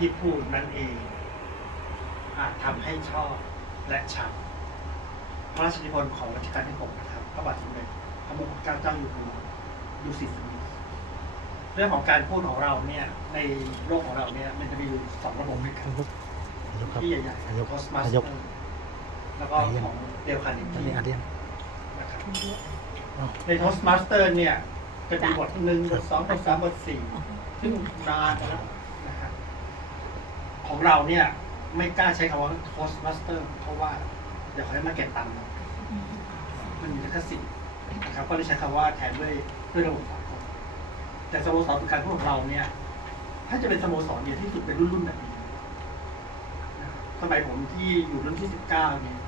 ที่พูดนั่นเอง อาจทำให้ชอบและชังพระราชนิพนธ์ของรัชกาลที่หกนะครับพระบาทสมเด็จพระมงกุฎเกล้าเจ้าอยู่หัวดุสิตสมิทเรื่องของการพูดของเราเนี่ย ในโลกของเราเนี่ย มันจะมีอยู่สองระบบด้วยกันนายกนายกครับที่ใหญ่นายกๆ Toastmaster นายกแล้วก็ของเดลคาร์เนท่านกีนี้อาเดียนนะครับอ้าวใน Toastmaster เนี่ยจะมีบทหนึ่งบทสองบทสามบทสี่ซึ่งนานแล้วนะครับ ของเราเนี่ย ไม่กล้าใช้คำว่า Toastmaster เพราะว่าเดี๋ยวเขาจะมาเก็บตังค์เรามันมีลิขสิทธิ์นะครับก็เลยใช้คำว่าแทนด้วยด้วยระบบสากลแต่สโมสรฝึกการพูดของเราเนี่ย ถ้าจะเป็นสโมสรเดียวที่สุดเป็นรุ่นๆแบบนี้สมัยผมที่อยู่รุ่นที่สิบเก้าเนี่ย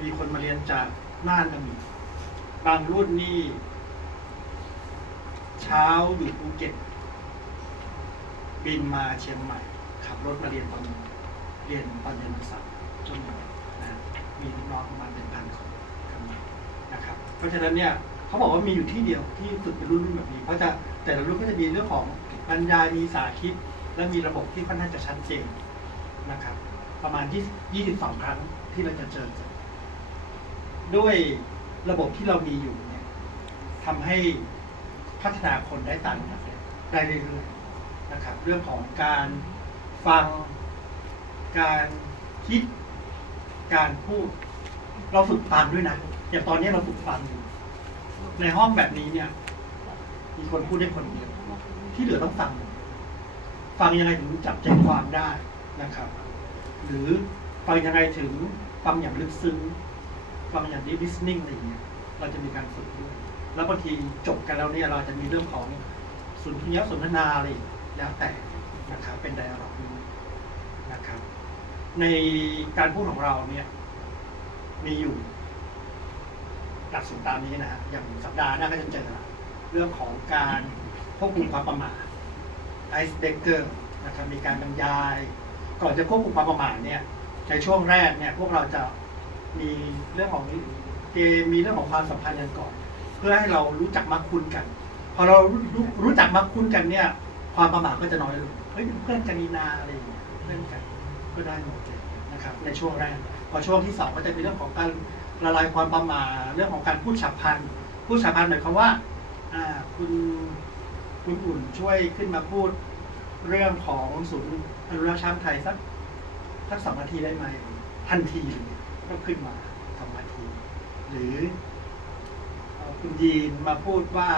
มีคนมาเรียนจากน่านก็มีบางรุ่นนี่ เช้าอยู่ภูเก็ต บินมาเชียงใหม่ ขับรถมาเรียนตอนเรียนตอนเรียนวันเสาร์จนนะมีน้องประมาณเป็นพันคนกันมานะครับ เพราะฉะนั้นเนี่ยเขาบอกว่ามีอยู่ที่เดียวที่ฝึกเป็นรุ่นรุ่นแบบนี้เพราะจะแต่ละรุ่นก็จะมีเรื่องของบรรยามีสาธิตและมีระบบที่ค่อนข้างจะชัดเจนนะครับ ประมาณ20 22 ครั้งที่เราจะเจอด้วยระบบที่เรามีอยู่เนี่ยทำให้พัฒนาคนได้ต่างกันได้เรื่อยๆนะครับ เรื่องของการ ฟัง การคิด การพูด เราฝึกฟังด้วยนะอย่างตอนนี้เราฝึกฟังอยู่ในห้องแบบนี้เนี่ย มีคนพูดได้คนเดียว ที่เหลือต้องฟัง ฟังยังไงถึงจับใจความได้นะครับ หรือฟังยังไงถึงฟังอย่างลึกซึ้งฟังอย่าง deep listening อะไรอย่างเงี้ยเราจะมีการฝึกด้วย แล้วบางทีจบกันแล้วเนี่ยเราจะมีเรื่องของสุนทนาสนทนาอะไรแล้วแต่ นะครับเป็นไดอะล็อกด้นะครับ ในการพูดของเราเนี่ย มีอยู่หลักสูตรตามนี้นะฮะอย่างสัปดาห์หน้าก็จะเจอเรื่องของการควบคุมความประมาท ice breaker นะครับมีการบรรยาย ก่อนจะควบคุมความประมาทเนี่ย ในช่วงแรกเนี่ย พวกเราจะมีเรื่องของเกมมีเรื่องของความสัมพันธ์กันก่อน เพื่อให้เรารู้จักมักคุ้นกัน พอเรารู้รู้รู้จักมักคุ้นกันเนี่ย ความประมาทก็จะน้อยลง เฮ้ยเป็นเพื่อนกันนีนาอะไรอย่างเงี้ยเพื่อนกันก็ได้หมดเลยนะครับในช่วงแรกพอช่วงที่สองก็จะเป็นเรื่องของการละลายความประมาทเรื่องของการพูดฉับพลันพูดฉับพลันหมายความว่าอ่าคุณคุณอุ่นช่วยขึ้นมาพูดเรื่องของศูนย์อนุรักษ์ช้างไทยสักสักสองนาทีได้ไหมทันทีเลยก็ขึ้นมาสองนาที หรือคุณยีนมาพูดว่า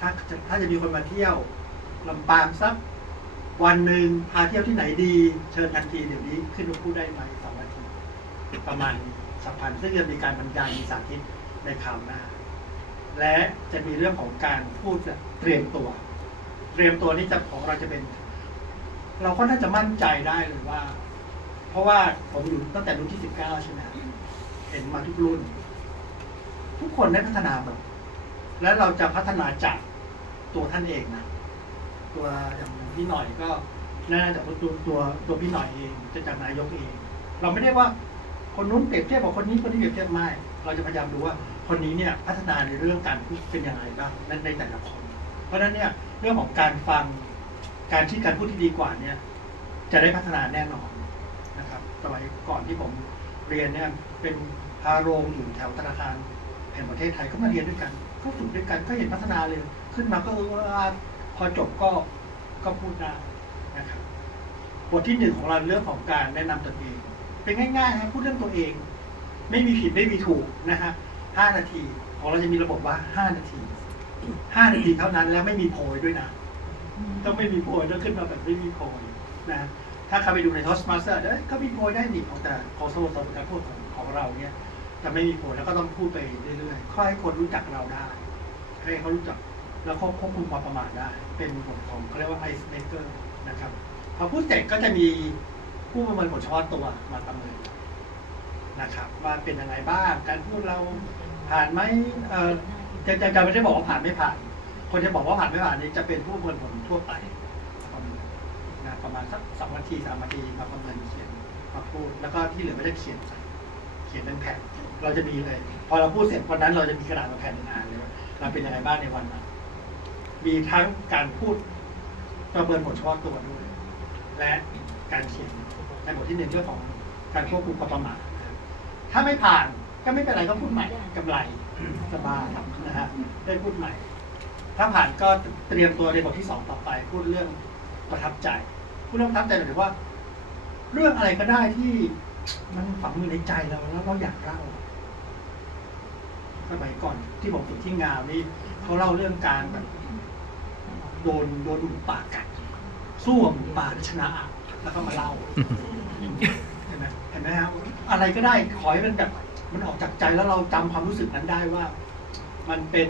ถ้าถ้าจะมีคนมาเที่ยวลำปางสัก วันหนึ่งพาเที่ยวที่ไหนดี เชิญทันทีเดี๋ยวนี้ขึ้นมาพูดได้ไหมสองนาทีประมาณสัมพันธ์ซึ่งจะมีการบรรยายมีสาธิตในคราวหน้า และจะมีเรื่องของการพูดเตรียมตัว เตรียมตัวนี่จะของเราจะเป็น เราก็น่าจะมั่นใจได้เลยว่า เพราะว่าผมอยู่ตั้งแต่รุ่นที่สิบเก้าใช่ไหมเห็นมาทุกรุ่น ทุกคนได้พัฒนาหมดและเราจะพัฒนาจากตัวท่านเองนะตัวอย่าง พี่หน่อยก็น่าจะตัวตัวตัวตัวพี่หน่อยเองจะจากนายกเอง เราไม่ได้ว่าคนนู้นเปรียบเทียบกับคนนี้คนนี้เปรียบเทียบไม่ เราจะพยายามดูว่าคนนี้เนี่ยพัฒนาในเรื่องการพูดเป็นยังไงบ้างในในแต่ละคน เพราะฉะนั้นเนี่ยเรื่องของการฟังการที่การพูดที่ดีกว่าเนี่ยจะได้พัฒนาแน่นอนนะครับสมัยก่อนที่ผมเรียนเนี่ยเป็นพาโรงอยู่แถวธนาคารแห่งประเทศไทยก็มาเรียนด้วยกัน ก็ฝึกด้วยกันก็เห็นพัฒนาเลย ขึ้นมาก็ว่าพอจบก็ ก็พูดได้นะครับบทที่หนึ่งของเราเรื่องของการแนะนำตนเอง เป็นง่ายๆครับพูดเรื่องตัวเอง ไม่มีผิดไม่มีถูกนะฮะห้านาที ของเราจะมีระบบว่าห้านาทีห้านาทีเท่านั้นแล้วไม่มีโพยด้วยนะต้องไม่มีโพยต้องขึ้นมาแบบไม่มีโพยนะถ้าเข้าไปดูใน Toastmaster เอ้ยก็มีโพยได้นี่ของแต่ของสโมสรการพูดของของเราเนี่ยจะไม่มีโพยแล้วก็ต้องพูดไปเรื่อยๆค่อยให้คนรู้จักเราได้ ให้เขารู้จัก แล้วควบควบคุมความประมาทได้ เป็นบทของเขาเรียกว่า ice maker นะครับพอพูดเสร็จก็จะมีผู้ประเมินผลเฉพาะตัวมาประเมินนะครับว่าเป็นยังไงบ้าง การพูดเราผ่านไหมจะจะจะไม่ได้บอกว่าผ่านไม่ผ่าน คนจะบอกว่าผ่านไม่ผ่านนี่จะเป็นผู้ประเมินผลทั่วไปประเมินนะประมาณสักสองนาทีสามนาทีมาประเมินเขียนมาพูด แล้วก็ที่เหลือไม่ได้เขียนใส่เขียนเป็นแผ่นเราจะมีเลย พอเราพูดเสร็จวันนั้นเราจะมีกระดาษมาแผ่นหนึ่งอ่านเลยว่าเราเป็นยังไงบ้างในวันนั้น มีทั้งการพูดประเมินผลเฉพาะตัวด้วย และการเขียนในบทที่หนึ่งเรื่องของการควบคุมความประมาทนะครับถ้าไม่ผ่านก็ไม่เป็นไรก็พูดใหม่กำไรสบายนะฮะได้พูดใหม่ ถ้าผ่านก็เตรียมตัวในบทที่สองต่อไป พูดเรื่องประทับใจ พูดเรื่องประทับใจหมายถึงว่า เรื่องอะไรก็ได้ที่มันฝังอยู่ในใจเราแล้วเราอยากเล่าสมัยก่อนที่ผมฝึกที่งานนี่เขาเล่าเรื่องการแบบ โดนโดนหมูป่ากัดสู้กับหมูป่าชนะอะแล้วก็มาเล่าเห็นไหมเห็นไหมครับอะไรก็ได้ขอให้มันแบบมันออกจากใจแล้วเราจำความรู้สึกนั้นได้ว่า มันเป็น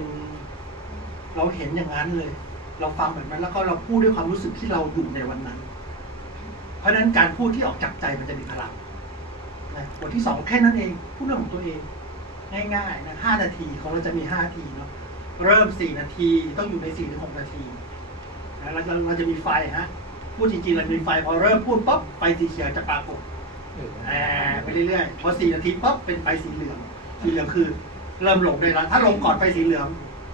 เราเห็นอย่างนั้นเลย เราฟังแบบนั้นแล้วก็เราพูดด้วยความรู้สึกที่เราอยู่ในวันนั้น เพราะฉะนั้นการพูดที่ออกจากใจมันจะมีพลังนะบทที่สองแค่นั้นเอง พูดเรื่องของตัวเอง ง่ายๆนะห้านาทีของเราจะมีห้านาทีเนาะเริ่มสี่นาทีต้องอยู่ในสี่ถึงหกนาที นะเราจะเราจะมีไฟฮะพูดจริงๆเรามีไฟพอเริ่มพูดปั๊บไฟสีเขียวจะปรากฏแอบไปเรื่อยๆพอสี่นาทีปั๊บเป็นไฟสีเหลืองสีเหลืองคือ เริ่มลงได้แล้ว ถ้าลงก่อนไฟสีเหลือง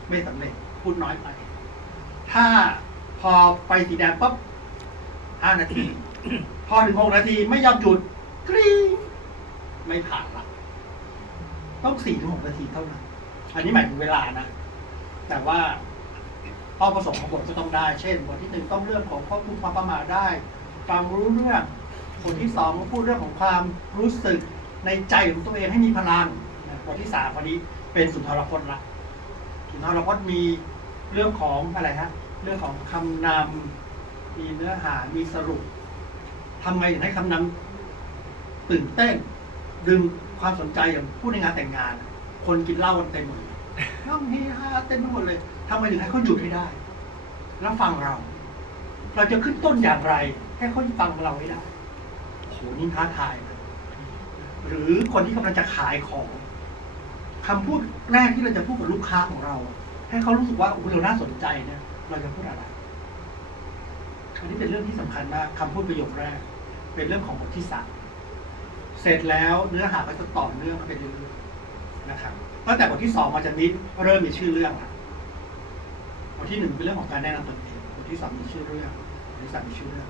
ไม่สำเร็จพูดน้อยไป ถ้าพอไฟสีแดงปั๊บห้านาที พอถึงหกนาทีไม่ยอมหยุดกรี๊งไม่ผ่านละต้องสี่ถึงหกนาทีเท่านั้น อันนี้หมายถึงเวลานะ แต่ว่า เป้าประสงค์ของบทก็ต้องได้ เช่น บทที่หนึ่งต้องเรื่องของควบคุมความประมาทได้ ความรู้เรื่อง บทที่สองก็พูดเรื่องของความรู้สึกในใจของตัวเองให้มีพลังนบทที่สามวันนี้เป็นสุนทรพจน์ละ สุนทรพจน์มีเรื่องของอะไรฮะ เรื่องของคำนำมีเนื้อหา มีสรุปทำไงถึงให้คำนำตื่นเต้น ดึงความสนใจอย่างพูดในงานแต่งงาน คนกินเหล้ากันเต็มหมด เลยน้องเฮฮาเต็มไปหมดเลยทำไมถึงให้เขาหยุดให้ได้ แล้วฟังเรา เราจะขึ้นต้นอย่างไร ให้เขาฟังเราให้ได้โหนี่ท้าทายนะหรือคนที่กำลังจะขายของคำพูดแรกที่เราจะพูดกับลูกค้าของเรา ให้เขารู้สึกว่าเราน่าสนใจเนี่ยเราจะพูดอะไรอันนี้เป็นเรื่องที่สำคัญมากคำพูดประโยคแรก เป็นเรื่องของบทที่สามเสร็จแล้วเนื้อหาก็จะต่อเนื่องไปเรื่อยๆนะครับ ตั้งแต่บทที่สองมาจะนิดเริ่มมีชื่อเรื่องละบทที่หนึ่งเป็นเรื่องของการแนะนำตนเองบทที่สองมีชื่อเรื่องบทที่สามมีชื่อเรื่อง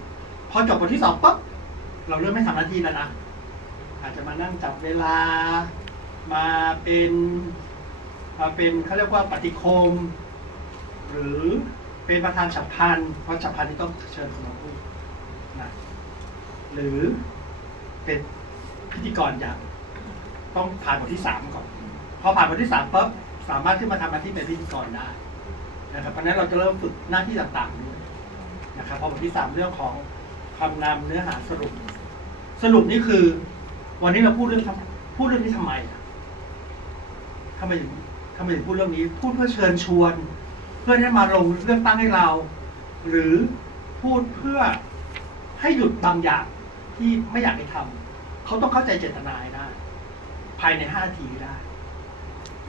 พอจบบทที่สองปั๊บเราเริ่มไม่ทำหน้าที่แล้วนะอาจจะมานั่งจับเวลามาเป็นมาเป็นเขาเรียกว่าปฏิคม หรือเป็นประธานฉับพันเพราะฉับพันที่ต้องเชิญคนมาพูดนะหรือเป็นพิธีกรอย่าง ต้องผ่านบทที่สามก่อน พอผ่านบทที่สามปั๊บสามารถขึ้นมาทำหน้าที่เป็นพิธีกรได้นะครับเพราะนั้นเราจะเริ่มฝึกหน้าที่ต่างๆด้วยนะครับพอบทที่สามเรื่องของคำนำเนื้อหาสรุป สรุปนี่คือ วันนี้เราพูดเรื่องพูดเรื่องนี้ทำไมทำไมถึงทำไมถึงพูดเรื่องนี้ พูดเพื่อเชิญชวน เพื่อให้มาลงเรื่องตั้งให้เรา หรือพูดเพื่อให้หยุดบางอย่างที่ไม่อยากให้ทำเขาต้องเข้าใจเจตนาได้ ภายในห้าทีได้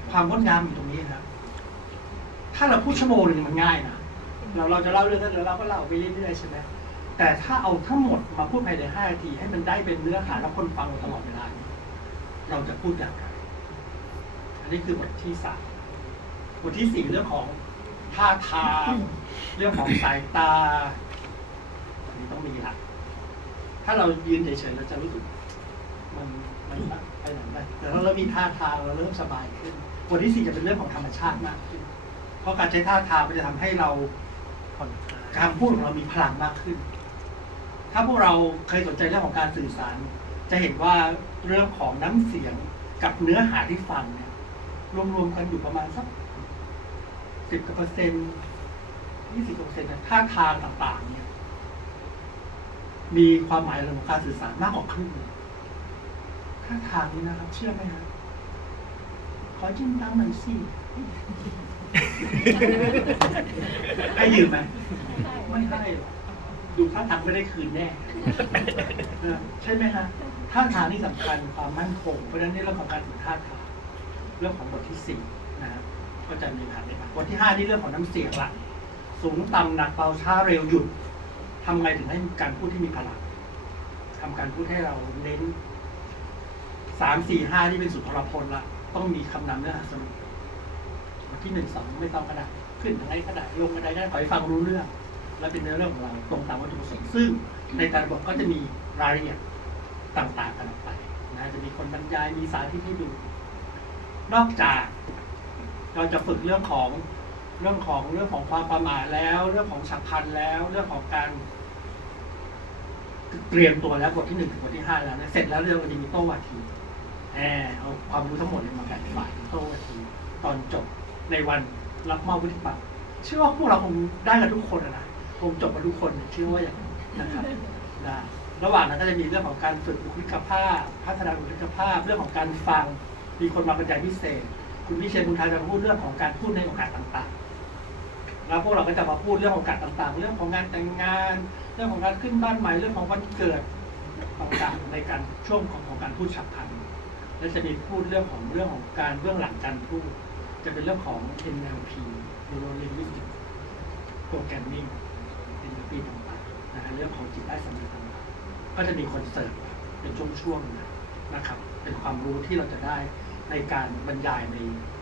ความงดงามอยู่ตรงนี้ครับ ถ้าเราพูดชั่วโมงหนึงมันง่ายนะเราเราจะเล่าเรื่องนั้นแล้วเราก็เล่าไปเรื่อยๆใช่ไหมแต่ถ้าเอาทั้งหมดมาพูดภายในห้านาที ให้มันได้เป็นเนื้อหาแล้วคนฟังตลอดเวลาเนี่ยเราจะพูดอย่างไร อันนี้คือบทที่สามบทที่สี่เรื่องของท่าทางเรื่องของสายตา อันนี้ต้องมีละถ้าเรายืนเฉยๆเราจะรู้สึกมันมันไปไหนได้แต่ถ้าเรามีท่าทางเราเริ่มสบายขึ้น บทที่สี่จะเป็นเรื่องของธรรมชาติมากขึ้นเพราะการใช้ท่าทางมันจะทำให้เราการพูดของเรามีพลังมากขึ้น ถ้าพวกเราเคยสนใจเรื่องของการสื่อสาร จะเห็นว่าเรื่องของน้ำเสียงกับเนื้อหาที่ฟังเนี่ยรวมๆกันอยู่ประมาณสักสิบกว่าเปอร์เซ็นต์ยี่สิบกว่าเปอร์เซ็นต์ท่าทางต่างๆ เนี่ย มีความหมายเรื่องของการสื่อสารมากกว่าครึ่งท่าทางนี้นะครับ เชื่อไหมครับ ขอจิ้มตังค์หน่อยสิให้ยืมไหมไม่ให้หรอกดูท่าทางไม่ได้คืนแน่เออใช่ไหมฮะท่าทางนี่สำคัญความมั่นคง เพราะฉะนั้นในเรื่องของการฝึกท่าทางเรื่องของบทที่สี่นะครับก็จะมีผ่านได้บ้างบทที่ห้านี่เรื่องของน้ำเสียงละสูงต่ำหนักเบาช้าเร็วหยุดทำไงถึงให้การพูดที่มีพลังทำการพูดให้เราเน้นสามสี่ห้าที่เป็นสุนทรพจน์ละ ต้องมีคำนำเนื้อหาสรุปที่หนึ่งสองไม่ต้องก็ได้ขึ้นทางไหนก็ได้ลงกระไดได้ขอให้ฟังรู้เรื่อง และเป็นเนื้อเรื่องของเราตรงตามวัตถุประสงค์ซึ่งในแต่ละบทก็จะมีรายละเอียดต่างๆกันออกไปนะจะมีคนบรรยายมีสาธิตให้ดู นอกจากเราจะฝึกเรื่องของเรื่องของเรื่องของความประมาทแล้ว เรื่องของฉับพลันแล้ว เรื่องของการเตรียมตัวแล้วบทที่หนึ่งถึงบทที่ห้าแล้วเนี่ยเสร็จแล้วเรื่องมันจะมีโต้วาที เอาความรู้ทั้งหมดนี่ยมาแบ่งฝ่ายโต้ทีตอนจบในวันรับมอบวุฒิบัตรเชื่อว่าพวกเราคงได้กันทุกคนอะนะคงจบกันทุกคนเชื่อว่าอย่างนั้นนะครับได้ระหว่างนั้นก็จะมีเรื่องของการฝึกบุคลิกภาพ พัฒนาบุคลิกภาพ เรื่องของการฟัง มีคนมาบรรยายพิเศษ คุณวิเชียรคุณทายจะพูดเรื่องของการพูดในโอกาสต่างๆ แล้วพวกเราก็จะมาพูดเรื่องของโอกาสต่างๆ เรื่องของงานแต่งงาน เรื่องของการขึ้นบ้านใหม่ เรื่องของวันเกิดต่างๆในการช่วงของของการพูดฉับพลัน และจะมีพูดเรื่องของเรื่องของการเบื้องหลังการพูด จะเป็นเรื่องของ NLP Neuro Linguistic Programming NLP ต่างๆนะฮะเรื่องของจิตใต้สำนึกต่างๆก็จะมีคอนเสิร์ฟเป็นช่วงๆนะนะครับ เป็นความรู้ที่เราจะได้ในการบรรยายใน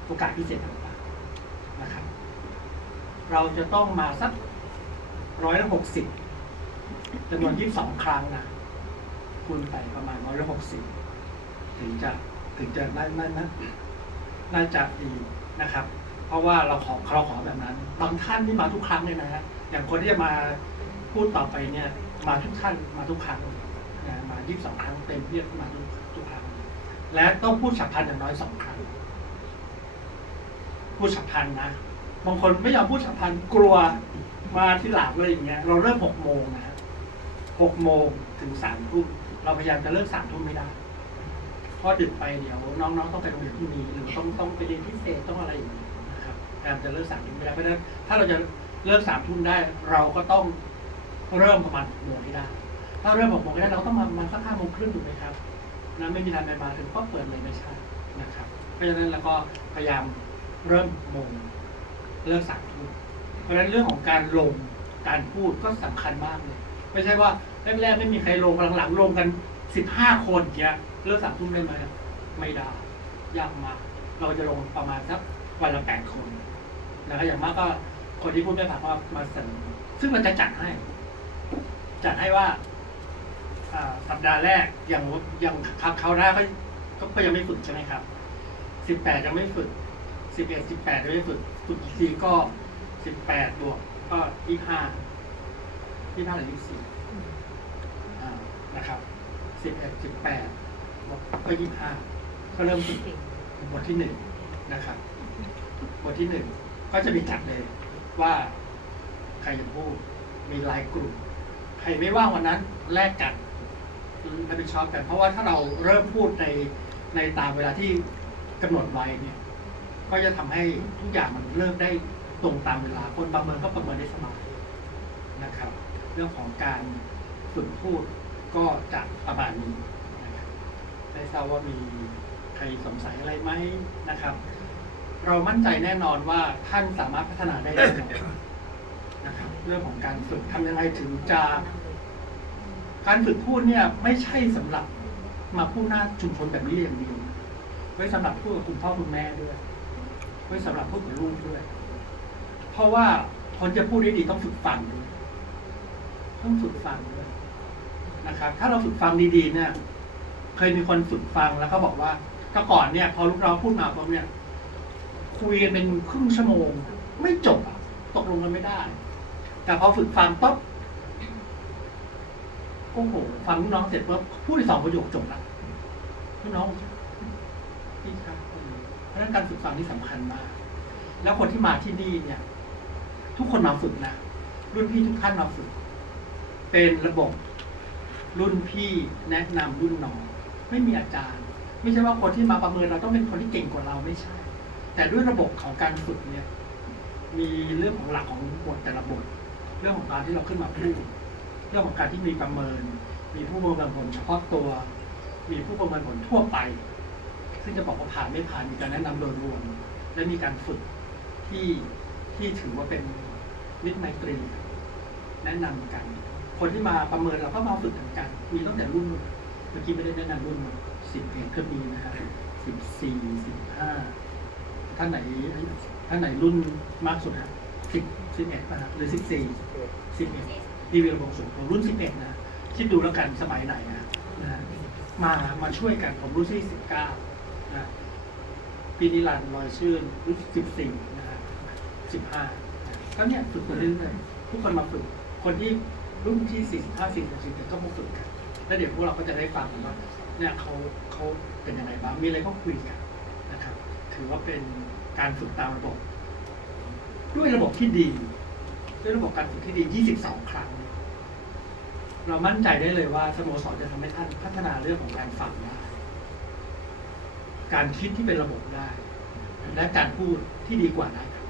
โอกาสพิเศษต่างๆนะครับ เราจะต้องมาสักร้อยละหกสิบจำนวนยี่สิบสองครั้งนะคูณไปประมาณร้อยละหกสิบ ถึงจะถึงจะน่าน่าน่าน่าจะดีนะครับ เพราะว่าเราขอเราขอแบบนั้น บางท่านที่มาทุกครั้งเลยนะฮะอย่างคนที่จะมาพูดต่อไปเนี่ย มาทุกท่านมาทุกครั้งนะมายี่สิบสองครั้งเต็มเรียกมาทุกทุกครั้ง และต้องพูดฉับพลันอย่างน้อยสองครั้ง พูดฉับพลันนะบางคนไม่ยอมพูดฉับพลันกลัวมาที่หลังเลยอย่างเงี้ยเราเริ่มหกโมงนะหกโมงถึงสามทุ่มเราพยายามจะเลิกสามทุ่มไม่ได้ พราะดึกไปเดี๋ยวน้องๆต้องไปโรงเรียนที่นี้หรือต้องต้องไปเรียนพิเศษต้องอะไรอย่างเงี้ยนะครับพยายามจะเลิกสามทุ่มไม่ได้เพราะฉะนั้นถ้าเราจะเลิกสามทุ่มได้ เราก็ต้องเริ่มประมาณหกโมงให้ได้ ถ้าเริ่มหกโมงให้ได้เราต้องมามาสักห้าโมงครึ่งถูกไหมครับนะไม่มีทางไปมาถึงก็เปิดเลยไม่ใช่นะครับ เพราะฉะนั้นเราก็พยายามเริ่มโมงเลิกสามทุ่มเพราะฉะนั้นเรื่องของการลงการพูดก็สำคัญมากเลย ไม่ใช่ว่าแรกๆไม่มีใครลงหลังๆลงกันสิบห้าคนเงี้ย เลิกสามทุ่มได้ไหมไม่ได้ยากมาก เราจะลงประมาณสักวันละแปดคนนะครับอย่างมากก็คนที่พูดไม่ผ่านก็มาเสนอซึ่งเราจะจัดให้ จัดให้ว่าสัปดาห์แรกอย่างอย่างครับเขาวหน้าก็ก็ยังไม่ฝึกใช่ไหมครับสิบแปดยังไม่ฝึกสิบเอ็ดสิบแปดยังไม่ฝึกฝึกอีกทีก็สิบแปดบวกก็ยี่ห้ายี่ห้าหรือยี่สี่นะครับสิบเอ็ดสิบแปด กก็ยี่ห้าก็เริ่มฝึกบทที่หนึ่งนะครับ บทที่หนึ่งก็จะมีจัดเลยว่าใครจะพูดมีไลน์กลุ่ม ใครไม่ว่างวันนั้นแลกกันรับผิดชอบกันเพราะว่าถ้าเราเริ่มพูดในในตามเวลาที่กำหนดไว้เนี่ย ก็จะทำให้ทุกอย่างมันเริ่มได้ตรงตามเวลา คนประเมินก็ประเมินได้สบายนะครับ เรื่องของการฝึกพูดก็จะประมาณนี้นะครับ ได้ทราบว่ามีใครสงสัยอะไรไหมนะครับ เรามั่นใจแน่นอนว่าท่านสามารถพัฒนาได้แน่นอนนะครับ เรื่องของการฝึกทำยังไงถึงจะ การฝึกพูดเนี่ย ไม่ใช่สำหรับมาพูดหน้าชุมชนแบบนี้อย่างเดียวไว้สำหรับพูดกับคุณพ่อคุณแม่ด้วยไว้สำหรับพูดกับลูกด้วย เพราะว่าคนจะพูดได้ดีต้องฝึกฟังด้วยต้องฝึกฟังด้วยนะครับ ถ้าเราฝึกฟังดีๆเนี่ย เคยมีคนฝึกฟังแล้วเขาบอกว่าก็ก่อนเนี่ย พอลูกเราพูดมาปุ๊บเนี่ย คุยกันเป็นครึ่งชั่วโมง ไม่จบอะตกลงกันไม่ได้ แต่พอฝึกฟังปุ๊บโอ้โหฟังลูกน้องเสร็จปุ๊บพูดอีกสองประโยคจบละลูกน้องพี่ครับเพราะฉะนั้นการฝึกฟังนี่สำคัญมาก แล้วคนที่มาที่นี่เนี่ย ทุกคนมาฝึกนะรุ่นพี่ทุกท่านมาฝึก เป็นระบบรุ่นพี่แนะนำรุ่นน้อง ไม่มีอาจารย์ ไม่ใช่ว่าคนที่มาประเมินเราต้องเป็นคนที่เก่งกว่าเราไม่ใช่ แต่ด้วยระบบของการฝึกเนี่ย มีเรื่องของหลักของบทแต่ละบท เรื่องของการที่เราขึ้นมาพูด เรื่องของการที่มีประเมิน มีผู้ประเมินผลเฉพาะตัว มีผู้ประเมินผลทั่วไป ซึ่งจะบอกว่าผ่านไม่ผ่านมีการแนะนำโดยรวม และมีการฝึกที่ที่ถือว่าเป็นมิตรไมตรีแนะนำกัน คนที่มาประเมินเราก็มาฝึกกันกันมีตั้งแต่รุ่น เมื่อกี้ไม่ได้แนะนำรุ่นสิบเอ็ดก็มีนะครับสิบสี่สิบห้าท่านไหนท่านไหนรุ่นมากสุดฮะสิบสิบเอ็ดนะครับหรือสิบสี่สิบเอ็ดดีวีระบบสูงผมรุ่นสิบเอ็ดนะคิดดูแล้วกันสมัยไหนนะนะมามาช่วยกันผมรุ่นที่สิบเก้านะพี่นิรันดร์ลอยชื่นรุ่นสิบสี่นะสิบห้าก็เนี่ยฝึกมาเรื่อยๆทุกคนมาฝึก คนที่รุ่นที่สี่สิบห้าสี่สิบสี่ก็มาฝึกกัน แล้วเดี๋ยวพวกเราก็จะได้ฟังว่าเนี่ยเขาเขาเป็นยังไงบ้าง มีอะไรก็คุยกันนะครับ ถือว่าเป็นการฝึกตามระบบ ด้วยระบบที่ดี ด้วยระบบการฝึกที่ดี 22 ครั้ง เรามั่นใจได้เลยว่าสโมสรจะทำให้ท่านพัฒนาเรื่องของการฟังได้ การคิดที่เป็นระบบได้ และการพูดที่ดีกว่าได้ครับ